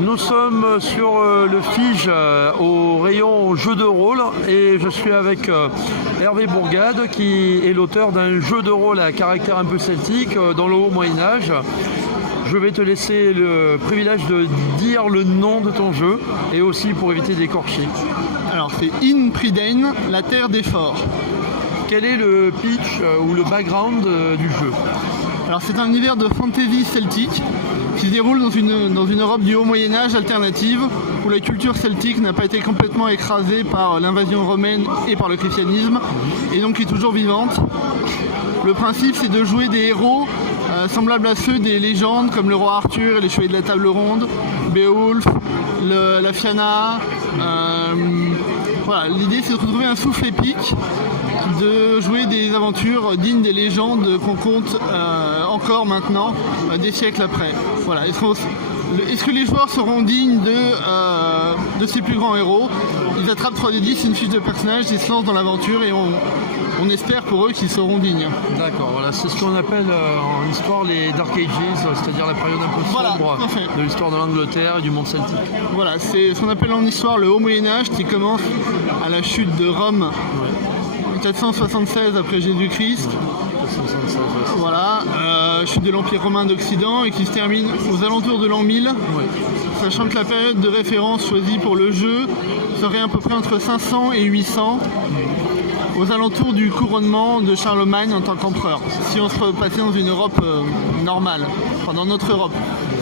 Nous sommes sur le Fige au rayon jeu de rôle et je suis avec Hervé Bourgade qui est l'auteur d'un jeu de rôle à caractère un peu celtique dans le haut Moyen-Âge. Je vais te laisser le privilège de dire le nom de ton jeu et aussi pour éviter d'écorcher. Alors c'est In Prydain, la terre des forts. Quel est le pitch ou le background du jeu? Alors c'est un univers de fantasy celtique qui se déroule dans une Europe du haut Moyen-Âge alternative où la culture celtique n'a pas été complètement écrasée par l'invasion romaine et par le christianisme et donc qui est toujours vivante. Le principe c'est de jouer des héros semblables à ceux des légendes comme le roi Arthur et les chevaliers de la table ronde, Beowulf, la Fianna. Voilà, l'idée c'est de retrouver un souffle épique, de jouer des aventures dignes des légendes qu'on compte encore maintenant, des siècles après. Voilà. Est-ce que les joueurs seront dignes de ces plus grands héros? Ils attrapent 3D10, une fiche de personnage, ils se lancent dans l'aventure et on espère pour eux qu'ils seront dignes. D'accord, voilà, c'est ce qu'on appelle en histoire les Dark Ages, c'est-à-dire la période un peu sombre de l'histoire de l'Angleterre et du monde celtique. Voilà, c'est ce qu'on appelle en histoire le haut Moyen-Âge qui commence à la chute de Rome. 476 après Jésus-Christ, voilà, chute de l'Empire romain d'Occident et qui se termine aux alentours de l'an 1000, sachant que la période de référence choisie pour le jeu serait à peu près entre 500 et 800, aux alentours du couronnement de Charlemagne en tant qu'empereur, si on se repassait dans une Europe normale, enfin dans notre Europe.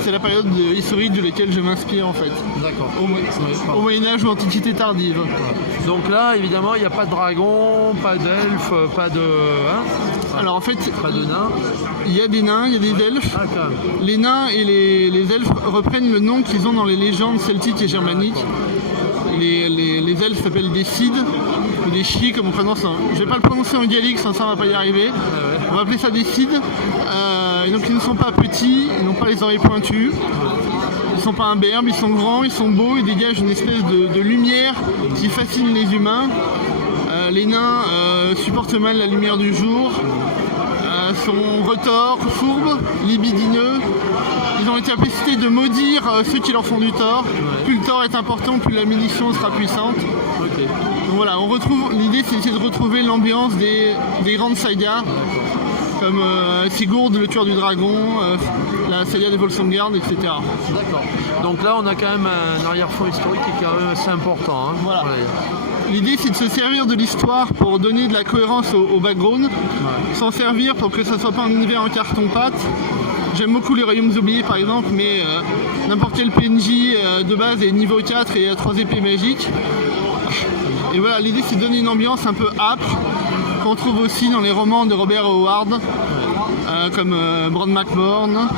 C'est la période historique de laquelle je m'inspire en fait. D'accord. Au Moyen-Âge ou Antiquité tardive. Voilà. Donc là, évidemment, il n'y a pas de dragons, pas d'elfes, pas de... Alors en fait, pas de nains. Il y a des nains, il y a des elfes. Ah, quand même. Les nains et les elfes reprennent le nom qu'ils ont dans les légendes celtiques et germaniques. Les elfes s'appellent des Cid ou des Chi comme on prononce. Je ne vais pas le prononcer en gaélique, sans ça on ne va pas y arriver. On va appeler ça des Cid. Donc ils ne sont pas petits, ils n'ont pas les oreilles pointues. Ils ne sont pas imberbes, ils sont grands, ils sont beaux, ils dégagent une espèce de lumière qui fascine les humains. Les nains supportent mal la lumière du jour, sont retors, fourbes, libidineux. Ils ont été capacités de maudire ceux qui leur font du tort. Plus le tort est important, plus la malédiction sera puissante. Okay. Donc voilà, l'idée c'est d'essayer de retrouver l'ambiance des grandes sagas, comme Sigurd, le tueur du dragon, la saga des Volsungard, etc. D'accord. Donc là, on a quand même un arrière-fond historique qui est quand même assez important. Hein. Voilà. L'idée c'est de se servir de l'histoire pour donner de la cohérence au background, s'en servir pour que ça ne soit pas un univers en carton-pâte. J'aime beaucoup les Royaumes oubliés par exemple, mais n'importe quel PNJ de base est niveau 4 et a 3 épées magiques. Et voilà, l'idée c'est de donner une ambiance un peu âpre, qu'on trouve aussi dans les romans de Robert Howard, comme Bron McBorn.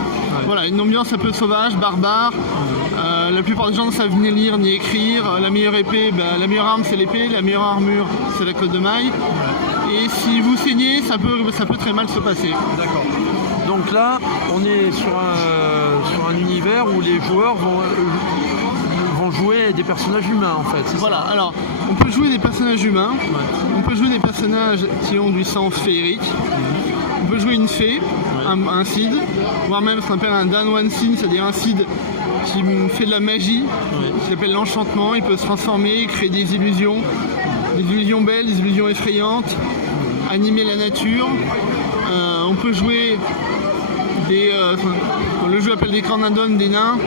Voilà, une ambiance un peu sauvage, barbare. La plupart des gens ne savent ni lire ni écrire. La meilleure épée, la meilleure arme c'est l'épée, la meilleure armure c'est la cotte de maille. Et si vous saignez, ça peut très mal se passer. D'accord. Donc là, on est sur un univers où les joueurs vont jouer des personnages humains en fait. Voilà, alors on peut jouer des personnages humains, on peut jouer des personnages qui ont du sang féerique, on peut jouer une fée, un Cid, voire même ce qu'on appelle un Dan One Sin, c'est-à-dire un Cid qui fait de la magie, qui s'appelle l'enchantement, il peut se transformer, créer des illusions belles, des illusions effrayantes, animer la nature. On peut jouer le jeu appelle des Kranadon, des nains,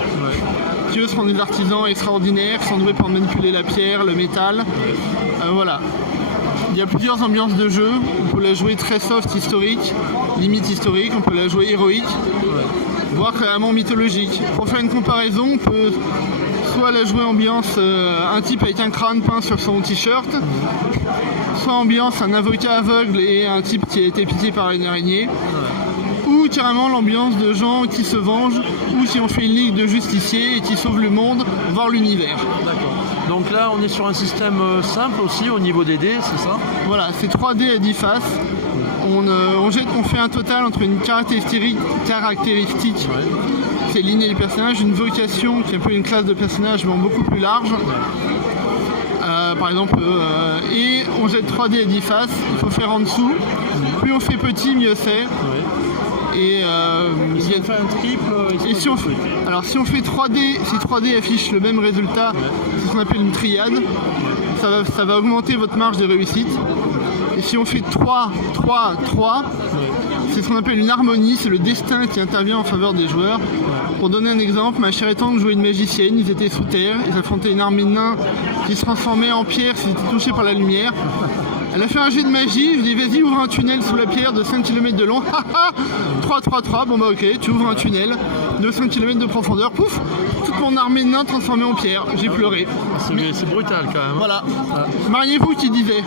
qui eux seront des artisans extraordinaires, qui sont doués pour manipuler la pierre, le métal. Voilà. Il y a plusieurs ambiances de jeu. On peut la jouer très soft historique, limite historique, on peut la jouer héroïque, voire carrément mythologique. Pour faire une comparaison, on peut soit la jouer ambiance un type avec un crâne peint sur son t-shirt, soit ambiance un avocat aveugle et un type qui a été piqué par une araignée, ou carrément l'ambiance de gens qui se vengent, ou si on fait une ligue de justiciers et qui sauvent le monde, voire l'univers. D'accord. Donc là, on est sur un système simple aussi au niveau des dés, c'est ça? Voilà, c'est 3 dés à 10 faces. On fait un total entre une caractéristique, c'est l'inné du personnage, une vocation qui est un peu une classe de personnage mais beaucoup plus large. Par exemple, et on jette 3 dés à 10 faces, il faut faire en dessous. Plus on fait petit, mieux c'est. Et, Si on fait un triple, et si on fait 3D, si 3D affiche le même résultat, c'est ce qu'on appelle une triade. Ça va augmenter votre marge de réussite. Et si on fait 3, 3, 3, c'est ce qu'on appelle une harmonie, c'est le destin qui intervient en faveur des joueurs. Pour donner un exemple, ma chère étante jouait une magicienne, ils étaient sous terre, ils affrontaient une armée de nains qui se transformait en pierre s'ils étaient touchés par la lumière. Elle a fait un jet de magie, je lui ai dit vas-y ouvre un tunnel sous la pierre de 5 km de long, 3, 3, 3, bon bah ok, tu ouvres un tunnel de 5 km de profondeur, pouf, toute mon armée de nains transformée en pierre, j'ai pleuré. C'est brutal quand même. Voilà, mariez-vous qui disait.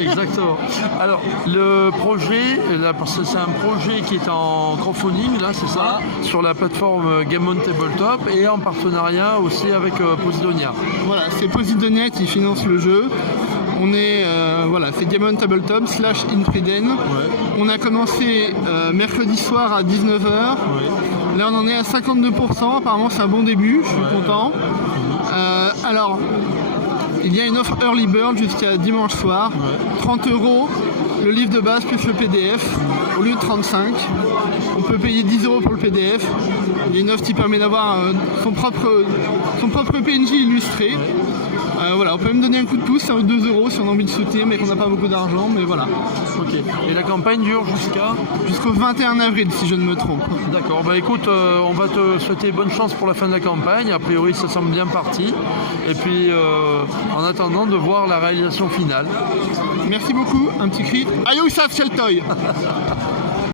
Exactement. Alors le projet, c'est un projet qui est en crowdfunding, là c'est ça, sur la plateforme Game On Tabletop et en partenariat aussi avec Posidonia. Voilà, c'est Posidonia qui finance le jeu. On est, c'est Game On Tabletop / Intriden. On a commencé mercredi soir à 19h. Là on en est à 52%, apparemment c'est un bon début, je suis content. Alors, il y a une offre Early Bird jusqu'à dimanche soir. 30 €, le livre de base plus le PDF, au lieu de 35. On peut payer 10 € pour le PDF. Il y a une offre qui permet d'avoir son propre PNJ illustré. On peut même donner un coup de pouce, ça vaut 2 € si on a envie de soutenir mais qu'on n'a pas beaucoup d'argent, mais voilà. Ok. Et la campagne dure jusqu'au 21 avril si je ne me trompe. D'accord, bah écoute, on va te souhaiter bonne chance pour la fin de la campagne, a priori ça semble bien parti. Et puis en attendant de voir la réalisation finale. Merci beaucoup, un petit cri. Aïe, ça, c'est le toy.